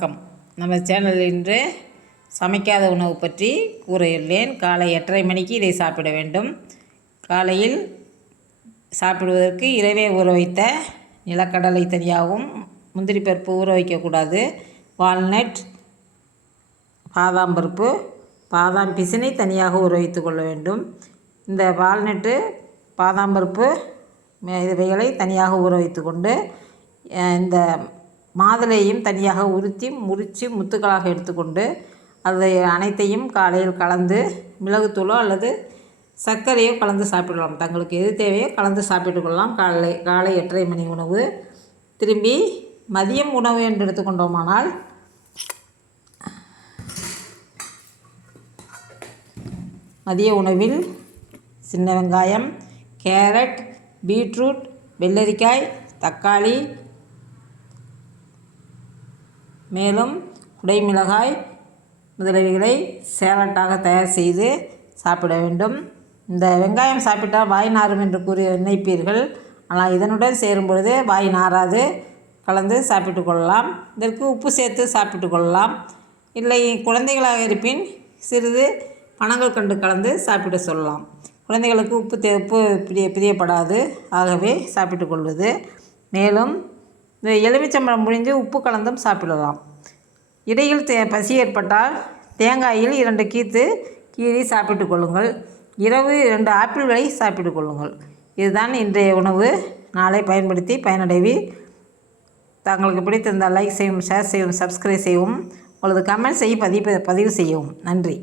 வணக்கம். நம்ம சேனலில் இன்று சமைக்காத உணவு பற்றி கூறியுள்ளேன். காலை 8:30 மணிக்கு இதை சாப்பிட வேண்டும். காலையில் சாப்பிடுவதற்கு இரவே ஊற வைத்த நிலக்கடலை தனியாகவும், முந்திரி பருப்பு ஊற வைக்கக்கூடாது. வால்நட், பாதாம் பருப்பு, பாதாம் பிசினை தனியாக ஊற வைத்து கொள்ள வேண்டும். இந்த வால்நட்டு, பாதாம் பருப்பு இவைகளை தனியாக ஊற வைத்து கொண்டு, இந்த மாதுளையும் தனியாக முறித்து முத்துக்களாக எடுத்துக்கொண்டு அதை அனைத்தையும் காலையில் கலந்து மிளகுத்தூளோ அல்லது சர்க்கரையோ கலந்து சாப்பிடலாம். தங்களுக்கு எது தேவையோ கலந்து சாப்பிட்டு கொள்ளலாம். காலை 8:30 மணி உணவு. திரும்பி மதியம் உணவு என்று எடுத்துக்கொண்டோமானால் மதிய உணவில் சின்ன வெங்காயம், கேரட், பீட்ரூட், வெள்ளரிக்காய், தக்காளி, மேலும் குடைமிளகாய் முதலியவைகளை சேலட்டாக தயார் செய்து சாப்பிட வேண்டும். இந்த வெங்காயம் சாப்பிட்டால் வாய் நாரும் என்று கூறி நினைப்பீர்கள். ஆனால் இதனுடன் சேரும் பொழுது வாய் நாராது. கலந்து சாப்பிட்டு கொள்ளலாம். இதற்கு உப்பு சேர்த்து சாப்பிட்டு கொள்ளலாம். இல்லை குழந்தைகளாக இருப்பின் சிறிது பனங்கற்கண்டு கலந்து சாப்பிட சொல்லலாம். குழந்தைகளுக்கு உப்பு பிரியப்படாது. ஆகவே சாப்பிட்டு கொள்வது. மேலும் இந்த எலுமிச்சம்பழம் புழிந்து உப்பு கலந்தும் சாப்பிடலாம். இடையில் பசி ஏற்பட்டால் தேங்காயில் 2 கீறி சாப்பிட்டு கொள்ளுங்கள். இரவு 2 ஆப்பிள்களை சாப்பிட்டு கொள்ளுங்கள். இதுதான் இன்றைய உணவு. நாளை பயன்படுத்தி பயனடைவி. தங்களுக்கு பிடித்திருந்தால் லைக் செய்யவும், ஷேர் செய்யவும், சப்ஸ்கிரைப் செய்யவும், உங்களது கமெண்ட் செய்ய பதிவு செய்யவும். நன்றி.